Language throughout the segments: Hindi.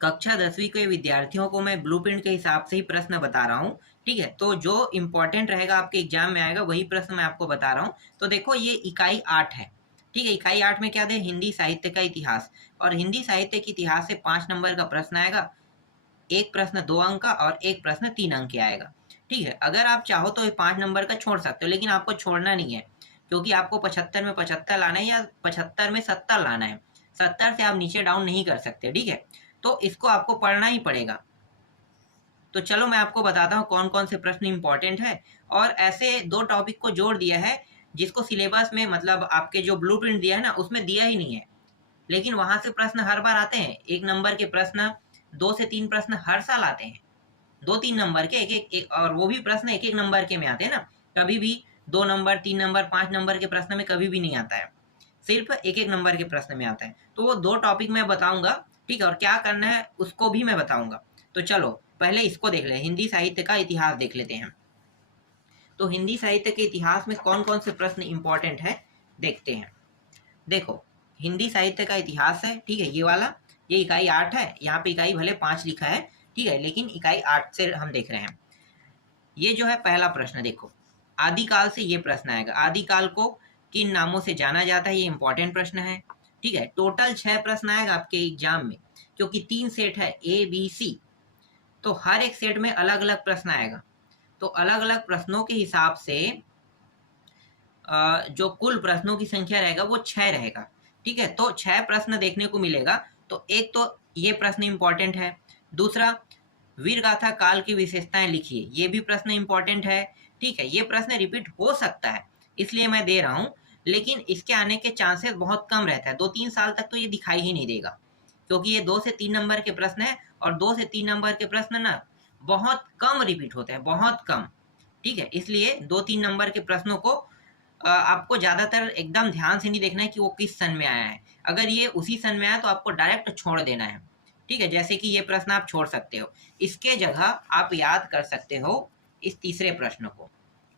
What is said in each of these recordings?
कक्षा 10वीं के विद्यार्थियों को मैं ब्लूप्रिंट के हिसाब से ही प्रश्न बता रहा हूँ। ठीक है, तो जो इम्पोर्टेंट रहेगा आपके एग्जाम में आएगा वही प्रश्न मैं आपको बता रहा हूँ। तो देखो ये इकाई 8 है। ठीक है, इकाई 8 में क्या दे, हिंदी साहित्य का इतिहास। और हिंदी साहित्य के इतिहास से 5 नंबर का प्रश्न आएगा। एक प्रश्न 2 अंक का और एक प्रश्न 3 अंक का आएगा। ठीक है, अगर आप चाहो तो ये 5 नंबर का छोड़ सकते हो, लेकिन आपको छोड़ना नहीं है, क्योंकि आपको 75 में 75 लाना है या 75 में 70 लाना है। 70 से आप नीचे डाउन नहीं कर सकते। ठीक है, तो इसको आपको पढ़ना ही पड़ेगा। तो चलो मैं आपको बताता हूँ कौन कौन से प्रश्न इंपॉर्टेंट है। और ऐसे 2 टॉपिक को जोड़ दिया है जिसको सिलेबस में, मतलब आपके जो ब्लूप्रिंट दिया है ना, उसमें दिया ही नहीं है, लेकिन वहां से प्रश्न हर बार आते हैं। 1 नंबर के प्रश्न, 2 से 3 प्रश्न हर साल आते हैं। 2-3 नंबर के एक, और वो भी प्रश्न 1-1 नंबर के में आते हैं ना। कभी भी 2 नंबर, 3 नंबर, 5 नंबर के प्रश्न में कभी भी नहीं आता है, सिर्फ 1-1 नंबर के प्रश्न में आता है। तो वो 2 टॉपिक मैं बताऊंगा। ठीक है, और क्या करना है उसको भी मैं बताऊंगा। तो चलो पहले इसको देख ले, हिंदी साहित्य का इतिहास देख लेते हैं। तो हिंदी साहित्य के इतिहास में कौन कौन से प्रश्न इंपॉर्टेंट है देखते हैं। देखो, हिंदी साहित्य का इतिहास है, ठीक है, ये वाला, ये इकाई 8 है। यहाँ पे इकाई भले 5 लिखा है, ठीक है, लेकिन इकाई 8 से हम देख रहे हैं। ये जो है पहला प्रश्न, देखो आदिकाल से ये प्रश्न आएगा। आदिकाल को किन नामों से जाना जाता है, ये इंपॉर्टेंट प्रश्न है। ठीक है, टोटल 6 प्रश्न आएगा आपके एग्जाम में, क्योंकि 3 सेट है ABC, तो हर एक सेट में अलग अलग प्रश्न आएगा। तो अलग अलग प्रश्नों के हिसाब से जो कुल प्रश्नों की संख्या रहेगा वो 6 रहेगा। ठीक है, तो 6 प्रश्न देखने को मिलेगा। तो एक तो ये प्रश्न इंपॉर्टेंट है। दूसरा, वीरगाथा काल की विशेषताएं लिखिए, ये भी प्रश्न इंपॉर्टेंट है। ठीक है, ये प्रश्न रिपीट हो सकता है, इसलिए मैं दे रहा हूँ, लेकिन इसके आने के चांसेस बहुत कम रहता है। 2-3 साल तक तो ये दिखाई ही नहीं देगा, क्योंकि ये 2 से 3 नंबर के प्रश्न है, और 2 से 3 नंबर के प्रश्न ना बहुत कम रिपीट होते हैं, बहुत कम। ठीक है, इसलिए 2-3 नंबर के प्रश्नों को आपको ज़्यादातर एकदम ध्यान से नहीं देखना है कि वो किस सन में आया है। अगर ये उसी सन में आया तो आपको डायरेक्ट छोड़ देना है। ठीक है, जैसे कि ये प्रश्न आप छोड़ सकते हो, इसके जगह आप याद कर सकते हो इस तीसरे प्रश्न को।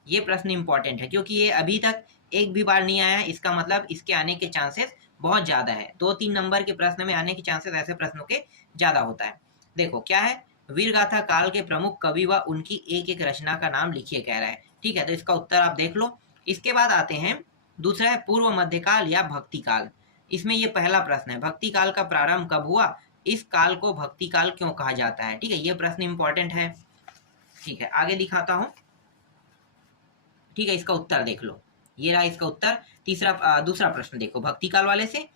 ये प्रश्न इंपॉर्टेंट है, क्योंकि ये अभी तक एक भी बार नहीं आया है, इसका मतलब इसके आने के चांसेस बहुत ज़्यादा है। 2-3 नंबर के प्रश्न में आने के चांसेस ऐसे प्रश्नों के ज़्यादा होता है। देखो क्या है, वीरगाथा काल के प्रमुख कवि व उनकी एक एक रचना का नाम लिखिए कह रहा है। ठीक है, तो इसका उत्तर आप देख लो। इसके बाद आते हैं, दूसरा है पूर्व मध्यकाल या भक्ति काल। इसमें ये पहला प्रश्न है, भक्ति काल का प्रारंभ कब हुआ, इस काल को भक्ति काल क्यों कहा जाता है। ठीक है, ये प्रश्न इंपॉर्टेंट है। ठीक है, आगे दिखाता हूं। ठीक है, इसका उत्तर देख लो, ये रहा इसका उत्तर। दूसरा प्रश्न देखो, भक्ति काल वाले से,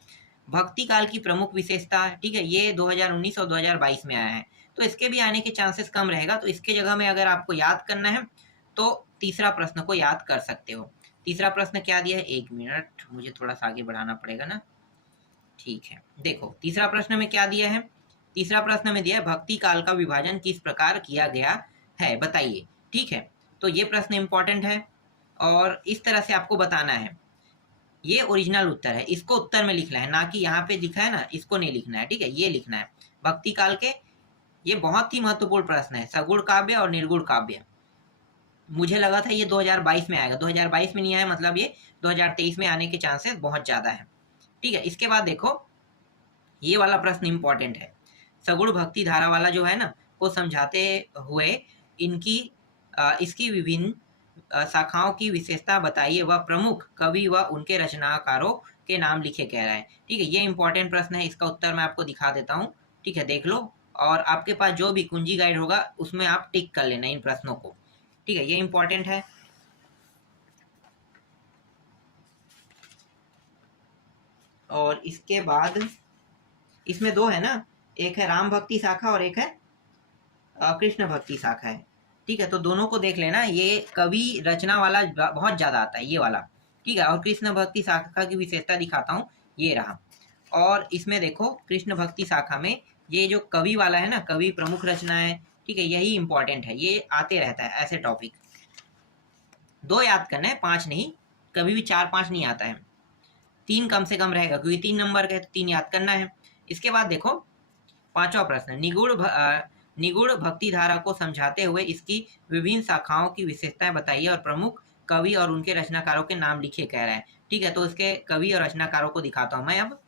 भक्ति काल की प्रमुख विशेषता। ठीक है, ये 2019 और 2022 में आया है, तो इसके भी आने के चांसेस कम रहेगा। तो इसके जगह में अगर आपको याद करना है तो तीसरा प्रश्न को याद कर सकते हो। तीसरा प्रश्न क्या दिया है, 1 मिनट, मुझे थोड़ा सा आगे बढ़ाना पड़ेगा ना। ठीक है, देखो तीसरा प्रश्न में क्या दिया है। तीसरा प्रश्न में दिया है, भक्ति काल का विभाजन किस प्रकार किया गया है, बताइए। ठीक है, तो ये प्रश्न इंपॉर्टेंट है, और इस तरह से आपको बताना है। ये ओरिजिनल उत्तर है, इसको उत्तर में लिखना है, ना कि यहाँ पे लिखा है ना, इसको नहीं लिखना है। ठीक है, ये लिखना है भक्ति काल के। ये बहुत ही महत्वपूर्ण प्रश्न है, सगुण काव्य और निर्गुण काव्य। मुझे लगा था ये 2022 में आएगा, 2022 में नहीं आया, मतलब ये 2023 में आने के चांसेस बहुत ज़्यादा है। ठीक है, इसके बाद देखो ये वाला प्रश्न इंपॉर्टेंट है, सगुण भक्ति धारा वाला जो है ना, को समझाते हुए इनकी इसकी विभिन्न शाखाओं की विशेषता बताइए, वह प्रमुख कवि व उनके रचनाकारों के नाम लिखे कह रहा है। ठीक है, ये इंपॉर्टेंट प्रश्न है, इसका उत्तर मैं आपको दिखा देता हूँ। ठीक है, देख लो, और आपके पास जो भी कुंजी गाइड होगा उसमें आप टिक कर लेना इन प्रश्नों को। ठीक है, ये इंपॉर्टेंट है। और इसके बाद इसमें 2 है ना, एक है राम भक्ति शाखा और एक है कृष्ण भक्ति शाखा है। ठीक है, तो दोनों को देख लेना, ये कवि रचना वाला बहुत ज़्यादा आता है, ये वाला। ठीक है, और कृष्ण भक्ति शाखा की विशेषता दिखाता हूँ, ये रहा। और इसमें देखो कृष्ण भक्ति शाखा में ये जो कवि वाला है ना, कवि प्रमुख रचना है। ठीक है, यही इंपॉर्टेंट है, ये आते रहता है ऐसे टॉपिक। 2 याद करना है, 5 नहीं, कभी भी 4-5 नहीं आता है। 3 कम से कम रहेगा, क्योंकि 3 नंबर का है तो 3 याद करना है। इसके बाद देखो 5वां प्रश्न, निगूढ़ भक्ति धारा को समझाते हुए इसकी विभिन्न शाखाओं की विशेषताएं बताइए और प्रमुख कवि और उनके रचनाकारों के नाम लिखिए कह रहा है। ठीक है, तो इसके कवि और रचनाकारों को दिखाता हूं मैं अब।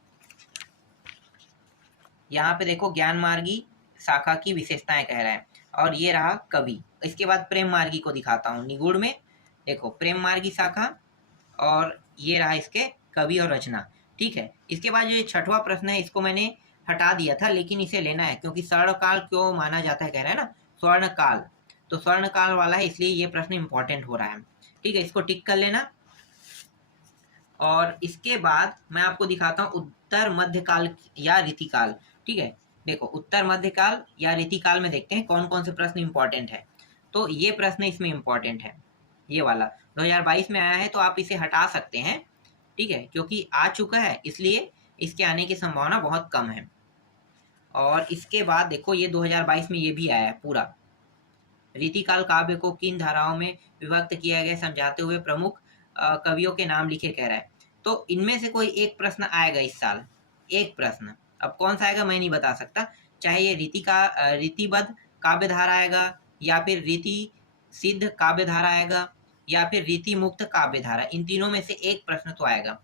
यहाँ पे देखो ज्ञान मार्गी शाखा की विशेषताएं कह रहा है, और ये रहा कवि। इसके बाद प्रेम मार्गी को दिखाता हूँ निगूढ़ में। देखो प्रेम मार्गी शाखा, और ये रहा इसके कवि और रचना। ठीक है, इसके बाद जो ये छठवां प्रश्न है इसको मैंने हटा दिया था, लेकिन इसे लेना है क्योंकि स्वर्णकाल क्यों माना जाता है, कह रहा है ना स्वर्णकाल, तो स्वर्णकाल वाला है, इसलिए ये प्रश्न इंपॉर्टेंट हो रहा है। ठीक है, इसको टिक कर लेना। और इसके बाद मैं आपको दिखाता हूँ उत्तर मध्यकाल या रीतिकाल। ठीक है, देखो उत्तर मध्यकाल या रीतिकाल में देखते हैं कौन कौन से प्रश्न इंपॉर्टेंट है। तो ये प्रश्न इसमें इंपॉर्टेंट है, ये वाला 2022 में आया है, तो आप इसे हटा सकते हैं। ठीक है, क्योंकि आ चुका है इसलिए इसके आने की संभावना बहुत कम है। और इसके बाद देखो ये 2022 में ये भी आया है पूरा। रीतिकाल काव्य को किन धाराओं में विभक्त किया गया समझाते हुए प्रमुख कवियों के नाम लिखे, कह रहा है। तो इनमें से कोई एक प्रश्न आएगा इस साल, एक प्रश्न। अब कौन सा आएगा मैं नहीं बता सकता, चाहे ये रीतिबद्ध काव्य धारा आएगा, या फिर रीति सिद्ध काव्य धारा आएगा, या फिर रीति मुक्त काव्य धारा, इन तीनों में से एक प्रश्न तो आएगा।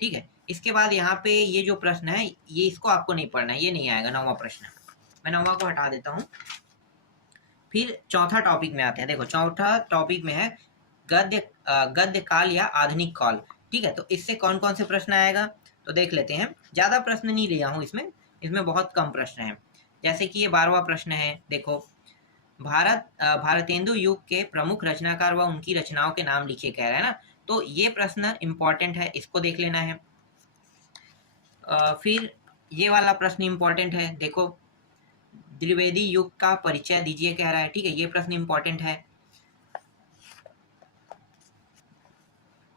ठीक है, इसके बाद यहाँ पे ये जो प्रश्न है ये इसको आपको नहीं पढ़ना है, ये नहीं आएगा, 9वां प्रश्न। मैं 9वां को हटा देता हूँ। फिर चौथा टॉपिक में आते हैं। देखो चौथा टॉपिक में है गद्य काल या आधुनिक काल। ठीक है, तो इससे कौन कौन से प्रश्न आएगा तो देख लेते हैं। ज्यादा प्रश्न नहीं लिया हूँ इसमें बहुत कम प्रश्न हैं। जैसे कि ये 12वां प्रश्न है, देखो भारतेंदु युग के प्रमुख रचनाकार व उनकी रचनाओं के नाम लिखे, कह रहा है ना। तो ये प्रश्न इंपॉर्टेंट है, इसको देख लेना है। फिर ये वाला प्रश्न इंपॉर्टेंट है, देखो द्विवेदी युग का परिचय दीजिए, कह रहा है। ठीक है, ये प्रश्न इंपॉर्टेंट है।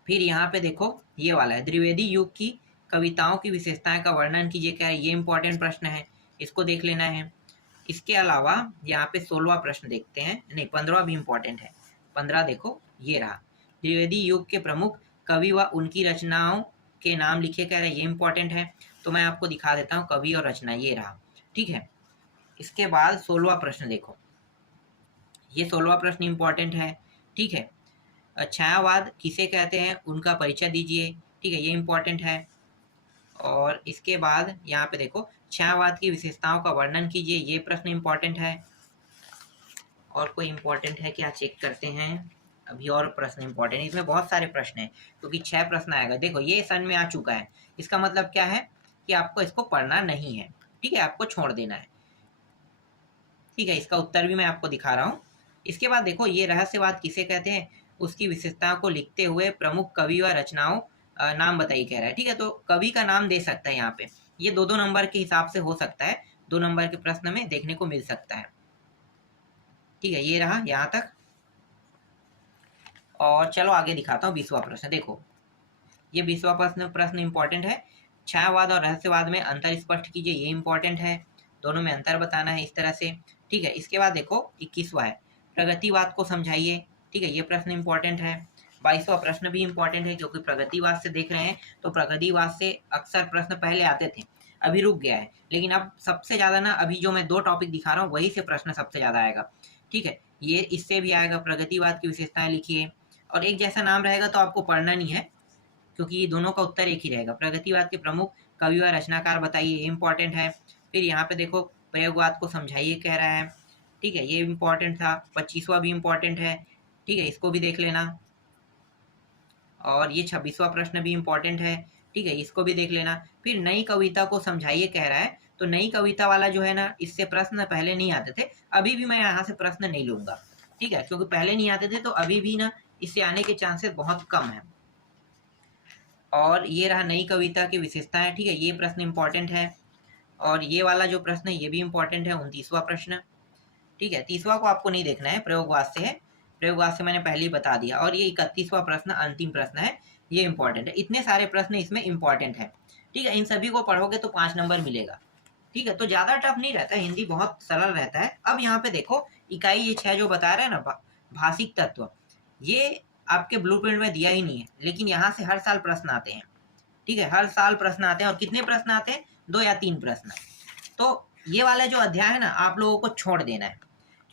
फिर यहाँ पे देखो ये वाला है, द्विवेदी युग की कविताओं की विशेषताएं का वर्णन कीजिए, कह रहा है। ये इंपॉर्टेंट प्रश्न है, इसको देख लेना है। इसके अलावा यहाँ पे 16वां प्रश्न देखते हैं, नहीं 15वां भी इंपॉर्टेंट है। 15 देखो ये रहा, द्विवेदी युग के प्रमुख कवि व उनकी रचनाओं के नाम लिखे, कह रहे हैं। ये इंपॉर्टेंट है, तो मैं आपको दिखा देता हूँ कवि और रचना, ये रहा। ठीक है, इसके बाद 16वां प्रश्न देखो, ये 16वां प्रश्न इंपॉर्टेंट है। ठीक है, छायावाद किसे कहते हैं, उनका परिचय दीजिए। ठीक है, ये इंपॉर्टेंट है। और इसके बाद यहाँ पे देखो छायावाद की विशेषताओं का वर्णन कीजिए, ये प्रश्न इंपॉर्टेंट है। और कोई इंपॉर्टेंट है क्या, चेक करते हैं। अभी और प्रश्न इंपॉर्टेंट है, इसमें बहुत सारे प्रश्न हैं क्योंकि 6 प्रश्न आएगा। देखो ये सन में आ चुका है, इसका मतलब क्या है कि आपको इसको पढ़ना नहीं है। ठीक है, आपको छोड़ देना है। ठीक है, इसका उत्तर भी मैं आपको दिखा रहा हूँ। इसके बाद देखो ये रहस्यवाद किसे कहते हैं, उसकी विशेषताओं को लिखते हुए प्रमुख कवि व रचनाओं नाम बताइए, कह रहा है। ठीक है, तो कवि का नाम दे सकता है यहाँ पे, ये 2-2 नंबर के हिसाब से हो सकता है, 2 नंबर के प्रश्न में देखने को मिल सकता है। ठीक है, ये रहा यहाँ तक। और चलो आगे दिखाता हूँ 20वां प्रश्न। देखो ये 20वां प्रश्न इंपॉर्टेंट है। छायावाद और रहस्यवाद में अंतर स्पष्ट कीजिए, ये इंपॉर्टेंट है, दोनों में अंतर बताना है इस तरह से। ठीक है, इसके बाद देखो 21वां है, प्रगतिवाद को समझाइए। ठीक है, ये प्रश्न इंपॉर्टेंट है। 22वां प्रश्न भी इंपॉर्टेंट है क्योंकि प्रगतिवाद से देख रहे हैं, तो प्रगतिवाद से अक्सर प्रश्न पहले आते थे, अभी रुक गया है। लेकिन अब सबसे ज़्यादा ना, अभी जो मैं 2 टॉपिक दिखा रहा हूँ वही से प्रश्न सबसे ज़्यादा आएगा। ठीक है, ये इससे भी आएगा, प्रगतिवाद की विशेषताएं लिखिए। और एक जैसा नाम रहेगा तो आपको पढ़ना नहीं है क्योंकि ये दोनों का उत्तर एक ही रहेगा। प्रगतिवाद के प्रमुख कवि व रचनाकार बताइए, ये इंपॉर्टेंट है। फिर यहाँ पे देखो प्रयोगवाद को समझाइए, कह रहा है। ठीक है, ये इंपॉर्टेंट था। 25वां भी इंपॉर्टेंट है। ठीक है, इसको भी देख लेना। और ये 26वां प्रश्न भी इंपॉर्टेंट है। ठीक है, इसको भी देख लेना। फिर नई कविता को समझाइए, कह रहा है। तो नई कविता वाला जो है ना, इससे प्रश्न पहले नहीं आते थे, अभी भी मैं यहाँ से प्रश्न नहीं लूंगा। ठीक है, क्योंकि पहले नहीं आते थे, तो अभी भी ना इससे आने के चांसेस बहुत कम है। और ये रहा नई कविता की विशेषताएं। ठीक है, ये प्रश्न इंपॉर्टेंट है। और ये वाला जो प्रश्न है ये भी इंपॉर्टेंट है, 29वां प्रश्न। ठीक है, 30वां को आपको नहीं देखना है, प्रयोगवाद से है, प्रयोगवाद से मैंने पहले ही बता दिया। और ये 31वां प्रश्न अंतिम प्रश्न है, ये इंपॉर्टेंट है। इतने सारे प्रश्न इसमें इंपॉर्टेंट है। ठीक है, इन सभी को पढ़ोगे तो 5 नंबर मिलेगा। ठीक है, तो ज़्यादा टफ नहीं रहता, हिंदी बहुत सरल रहता है। अब यहाँ पे देखो इकाई ये 6 जो बता रहे हैं ना, भाषिक तत्व, ये आपके ब्लूप्रिंट में दिया ही नहीं है, लेकिन यहाँ से हर साल प्रश्न आते हैं। ठीक है, हर साल प्रश्न आते हैं। और कितने प्रश्न आते हैं, 2 या 3 प्रश्न। तो ये वाला जो अध्याय है ना, आप लोगों को छोड़ देना है,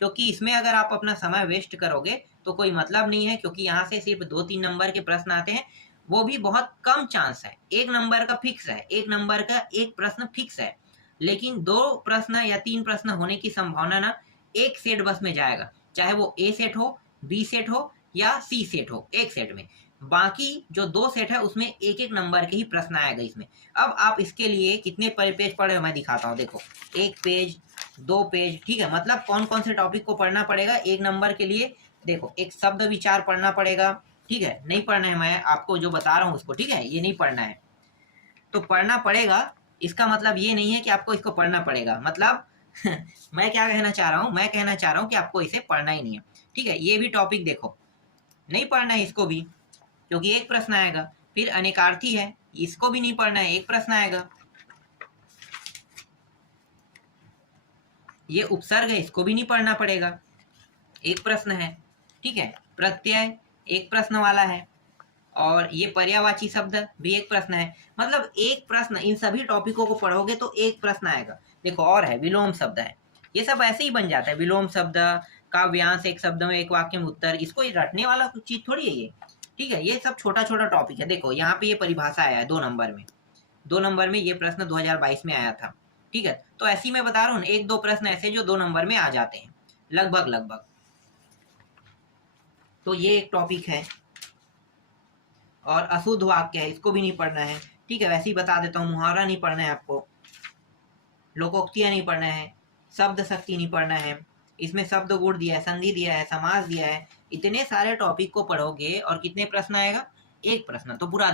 क्योंकि इसमें अगर आप अपना समय वेस्ट करोगे तो कोई मतलब नहीं है, क्योंकि यहाँ से सिर्फ 2-3 नंबर के प्रश्न आते हैं, वो भी बहुत कम चांस है। 1 नंबर का फिक्स है, 1 नंबर का एक प्रश्न फिक्स है। लेकिन 2 प्रश्न या 3 प्रश्न होने की संभावना ना एक सेट बस में जाएगा, चाहे वो ए सेट हो, बी सेट हो या सी सेट हो, एक सेट में। बाकी जो 2 सेट है उसमें एक एक नंबर के ही प्रश्न आएगा इसमें। अब आप इसके लिए कितने पेज पढ़े मैं दिखाता हूँ। देखो 1 पेज, 2 पेज, ठीक है। मतलब कौन कौन से टॉपिक को पढ़ना पड़ेगा एक नंबर के लिए। देखो एक शब्द विचार पढ़ना पड़ेगा, ठीक है। नहीं पढ़ना है, मैं आपको जो बता रहा हूँ उसको, ठीक है, ये नहीं पढ़ना है। तो पढ़ना पड़ेगा इसका मतलब ये नहीं है कि आपको इसको पढ़ना पड़ेगा, मतलब मैं क्या कहना चाह रहा हूँ, मैं कहना चाह रहा हूँ कि आपको इसे पढ़ना ही नहीं है, ठीक है। ये भी टॉपिक देखो नहीं पढ़ना है इसको भी, क्योंकि एक प्रश्न आएगा। फिर अनेकार्थी है, इसको भी नहीं पढ़ना है, एक प्रश्न आएगा। ये उपसर्ग है, इसको भी नहीं पढ़ना पड़ेगा, एक प्रश्न है, ठीक है। प्रत्यय एक प्रश्न वाला है, और ये पर्यायवाची शब्द भी एक प्रश्न है। मतलब एक प्रश्न, इन सभी टॉपिकों को पढ़ोगे तो एक प्रश्न आएगा। देखो और है विलोम शब्द है, ये सब ऐसे ही बन जाता है। विलोम शब्द, काव्यांश, एक शब्द में एक वाक्य में उत्तर, इसको रटने वाला कुछ चीज थोड़ी है ये, ठीक है। ये सब छोटा छोटा टॉपिक है। देखो यहाँ पे ये परिभाषा आया है 2 नंबर में, 2 नंबर में ये प्रश्न 2022 में आया था, ठीक है। तो ऐसे ही मैं बता रहा हूँ 1-2 प्रश्न ऐसे जो 2 नंबर में आ जाते हैं लगभग लगभग। तो ये एक टॉपिक है। और अशुद्ध वाक्य है, इसको भी नहीं पढ़ना है, ठीक है। वैसे ही बता देता हूँ, मुहावरा नहीं पढ़ना है आपको, लोकोक्तियां नहीं पढ़ना है, शब्द शक्ति नहीं पढ़ना है, इसमें शब्द गुण दिया है, संधि दिया है, समास दिया है। इतने सारे टॉपिक को पढ़ोगे और कितने प्रश्न आएगा, एक प्रश्न। तो पूरा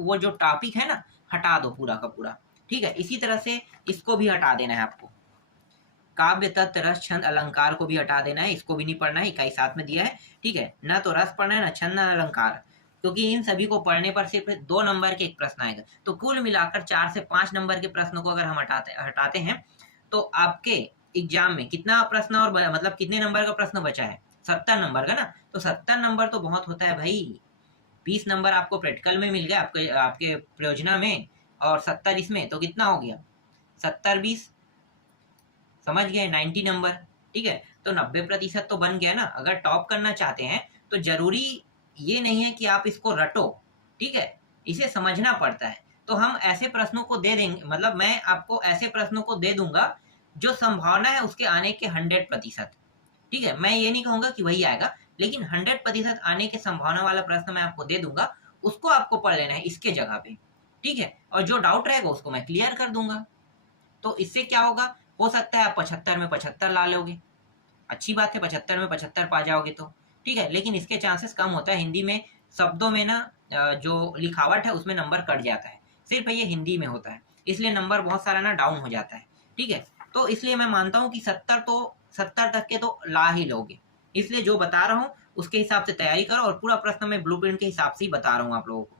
वो जो टॉपिक है ना हटा दो पूरा का पूरा, ठीक है। इसी तरह से इसको भी हटा देना है आपको, काव्य तत्व रस छंद अलंकार को भी हटा देना है, इसको भी नहीं पढ़ना है, इकाई 7 में दिया है, ठीक है। ना तो रस पढ़ना है, ना छंद, ना अलंकार, क्योंकि इन सभी को पढ़ने पर सिर्फ 2 नंबर के एक प्रश्न आएगा। तो कुल मिलाकर 4 से 5 नंबर के प्रश्नों को अगर हम हटाते हैं तो आपके एग्जाम में कितना प्रश्न और मतलब कितने नंबर का प्रश्न बचा है, 70 नंबर का ना। तो 70 नंबर तो बहुत होता है भाई। 20 नंबर आपको प्रैक्टिकल में मिल गया, आपके प्रयोजना में, और 70 इसमें, तो कितना हो गया, 70-20, समझ गए, 90 नंबर, ठीक है। तो 90% तो बन गया ना। अगर टॉप करना चाहते हैं तो जरूरी ये नहीं है कि आप इसको रटो, ठीक है, इसे समझना पड़ता है। तो हम ऐसे प्रश्नों को दे देंगे, मतलब मैं आपको ऐसे प्रश्नों को दे दूंगा जो संभावना है उसके आने के 100%, ठीक है। मैं ये नहीं कहूंगा कि वही आएगा, लेकिन 100% आने की संभावना वाला प्रश्न मैं आपको दे दूंगा, उसको आपको पढ़ लेना है इसके जगह पे, ठीक है। और जो डाउट रहेगा उसको मैं क्लियर कर दूंगा। तो इससे क्या होगा, हो सकता है आप 75 में 75 ला लोगे, अच्छी बात है, 75 में 75 पा जाओगे तो, ठीक है। लेकिन इसके चांसेस कम होता है। हिंदी में शब्दों में ना जो लिखावट है उसमें नंबर कट जाता है, सिर्फ ये हिंदी में होता है, इसलिए नंबर बहुत सारा ना डाउन हो जाता है, ठीक है। तो इसलिए मैं मानता हूँ कि 70 तक के तो ला ही लोगे। इसलिए जो बता रहा हूँ उसके हिसाब से तैयारी करो, और पूरा प्रश्न मैं ब्लूप्रिंट के हिसाब से ही बता रहा हूँ आप लोगों को।